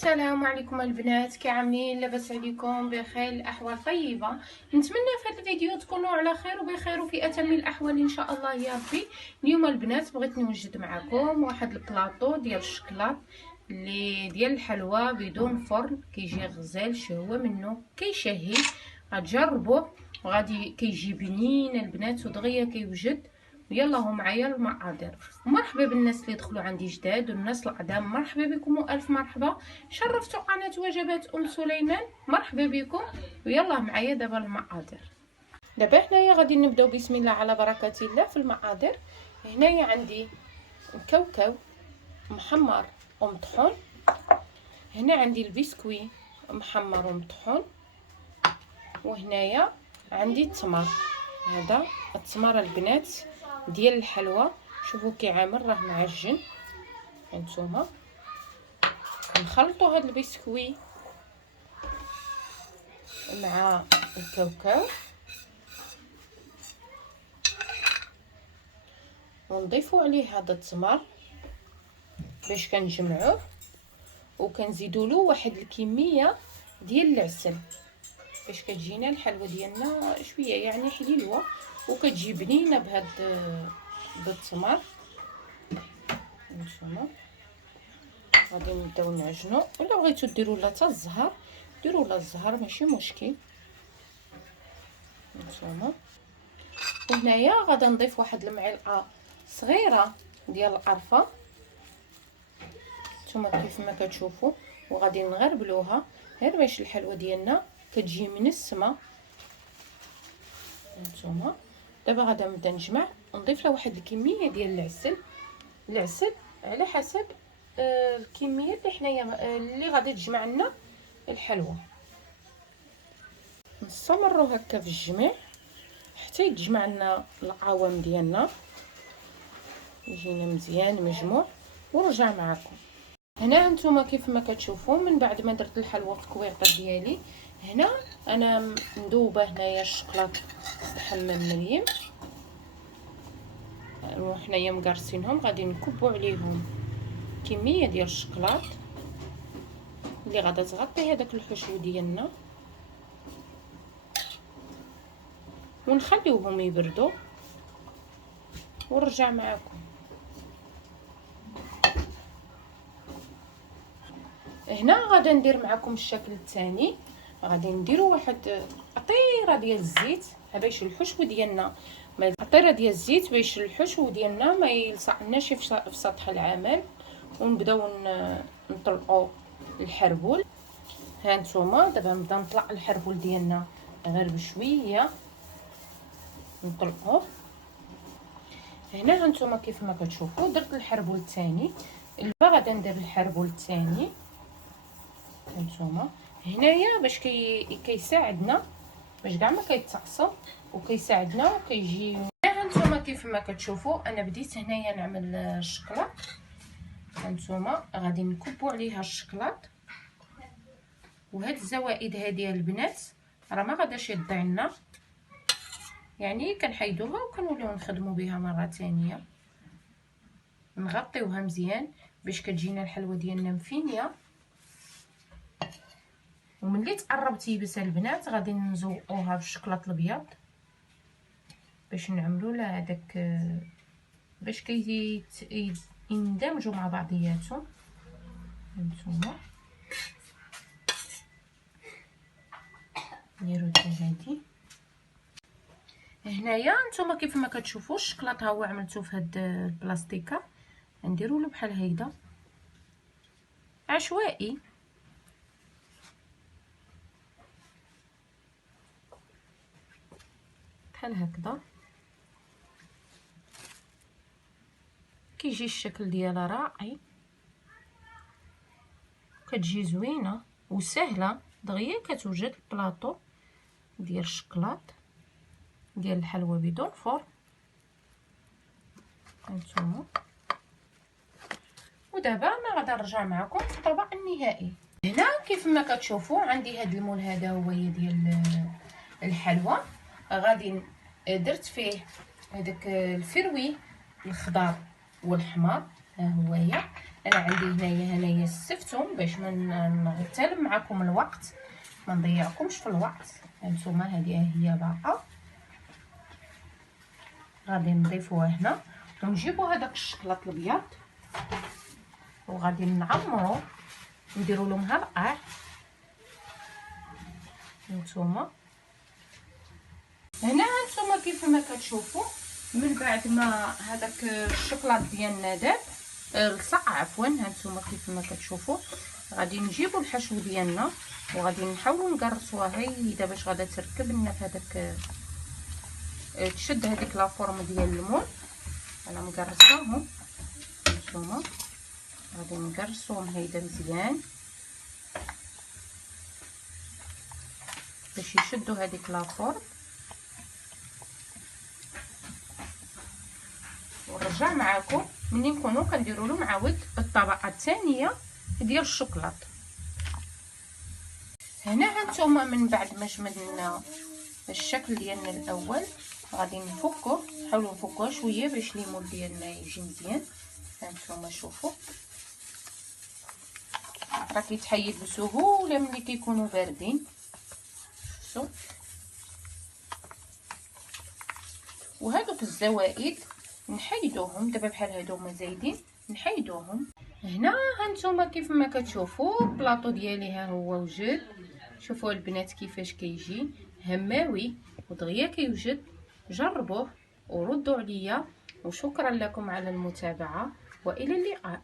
السلام عليكم البنات، كي عاملين؟ لاباس عليكم؟ بخير، الاحوال طيبه. نتمنى في هذا الفيديو تكونوا على خير وبخير وفي اتم الاحوال ان شاء الله يا ربي. اليوم البنات بغيت نوجد معكم واحد البلاطو ديال الشكلاط اللي ديال الحلوى بدون فرن، كيجي غزال شهوه منه، كيشهي. غتجربوه وغادي كيجي بنين البنات ودغيا كيوجد. يلا هو معايا المقادير. مرحبا بالناس اللي دخلوا عندي جداد والناس القدام، مرحبا بكم والف مرحبا. شرفتوا قناه وجبات سليمان، مرحبا بكم. ويلا معايا دابا المقادير. دابا هنايا غادي نبداو بسم الله على بركه الله في المقادير. هنايا عندي كاوكاو محمر ومطحون، هنا عندي البسكوي محمر ومطحون، وهنايا عندي التمر. هذا التمر البنات ديال الحلوى، شوفوا كي عامل راه معجن. هانتوما نخلطوا هاد البسكوي مع الكاوكاو ونضيفوا عليه هذا التمر باش كنجمعوه، وكنزيدوا له واحد الكميه ديال العسل باش كتجينا الحلوى ديالنا شويه يعني حليوه وكتجي بنينه بهاد التمر. هانتوما غادي نبداو نعجنو، ولا بغيتو ديروا لا حتى الزهر ديروا لا الزهر ماشي مشكل. هانتوما وهنايا غادي نضيف واحد المعلقه صغيره ديال القرفه، نتوما كيف ما كتشوفوا، وغادي نغربلوها غير باش الحلوى ديالنا كتجي منسمه. هانتوما دابا غادي نبدا نجمع ونضيف له واحد الكميه ديال العسل على حسب الكميه اللي حنايا اللي غادي تجمع لنا الحلوى. نستمروا هكا في الجميع حتى يتجمع لنا القوام ديالنا، يجينا مزيان مجموع. ورجع معكم هنا انتما كيف ما كتشوفوا من بعد ما درت الحلوى في الكويرطه ديالي. هنا انا مذوبه هنايا الشكلاط تحمم مليم، وحنايا مقرصينهم. غادي نكبوا عليهم كميه ديال الشكلاط اللي غادا تغطي هذاك الحشو ديالنا، ونخليوهم يبردوا ونرجع معكم. هنا غادا ندير معكم الشكل الثاني. غادي نديروا واحد قطيره ديال الزيت باش الحشو ديالنا قطيره ديال الزيت باش الحشو ديالنا ما يلصقناش في سطح العمل، ونبداو نطلقوا الحربول. ها نتوما دابا نبدا نطلق الحربول ديالنا غير بشويه نطلقوه. هنا هانتوما كيف ما كتشوفوا درت الحربول الثاني، دابا غادا ندير الحربول الثاني. هانتوما هنايا باش كيساعدنا باش كاع ما كيتعصب وكيساعدنا وكيجي. هانتوما كيف ما كتشوفوا انا بديت هنايا نعمل الشكلاط. هانتوما غادي نكبوا عليها الشكلاط، وهاد الزوائد هذه البنات راه ما غاداش يضيع لنا، يعني كنحيدوها وكنوليو نخدموا بها مره ثانيه. نغطيوها مزيان باش كتجينا الحلوى ديالنا مفينيه. وملي تقرب تيبس البنات غادي نزوقوها بالشكلاط الابيض باش نعملوا لها هذاك باش يندمجوا مع بعضياتهم. هانتوما نديرو حتى هادي. هنايا نتوما كيف ما كتشوفوا الشكلاط ها هو عملته في هاد البلاستيكه، نديرو له بحال هيدا عشوائي. بحال هكذا كيجي الشكل ديالها رائع، كتجي زوينه وسهله دغيا كتوجد البلاطو ديال الشكلاط ديال الحلوى بدون فرن. هانتوما ودابا انا غادي نرجع معكم في الطبق النهائي. هنا كيف ما كتشوفوا عندي هذا المول، هذا هو ديال الحلوى. غادي درت فيه هذاك الفروي الخضر والاحمر، ها هو انا عندي هنايا السفتم باش ما نغتال معكم الوقت، ما نضيعكمش في الوقت. هانتوما هذه هي باقه، غادي نضيفوها هنا ونجيبو هذاك الشكلاط الابيض وغادي نعمرو نديرو لهم هالقاع. هانتوما هنا هانتوما كيف ما كتشوفوا من بعد ما هذاك الشكلاط ديالنا داب لصق عفوا. هانتوما كيف ما كتشوفوا غادي نجيبوا الحشو ديالنا وغادي نحاولوا نقرصوها هيدا باش غادا تركب لنا في هذاك، تشد هذيك لا فورم ديال المول. انا مقرصاهم، هانتوما غادي نقرصوهم هيدا مزيان باش يشدوا هذيك لا فورم. ونرجع معاكم ملي نكونوا كنديروا لهم عاود الطبقه الثانيه ديال الشوكولاط. هنا هانتوما من بعد ما جمدنا الشكل ديالنا الاول غادي نفكوه، نحاولوا نفكوه شويه باش ليمون ديالنا يجي مزيان. هانتوما شوفوا راه كيتحيد بسهوله ملي كيكونوا باردين. شفتوا؟ وهذوك الزوائد نحيدوهم دابا بحال هادو هما زايدين نحيدوهم. هنا هانتوما كيف ما كتشوفوا البلاطو ديالي ها هو وجد. شوفوا البنات كيفاش كيجي هماوي ودغيا كيوجد. جربوه وردوا عليا، وشكرا لكم على المتابعة والى اللقاء.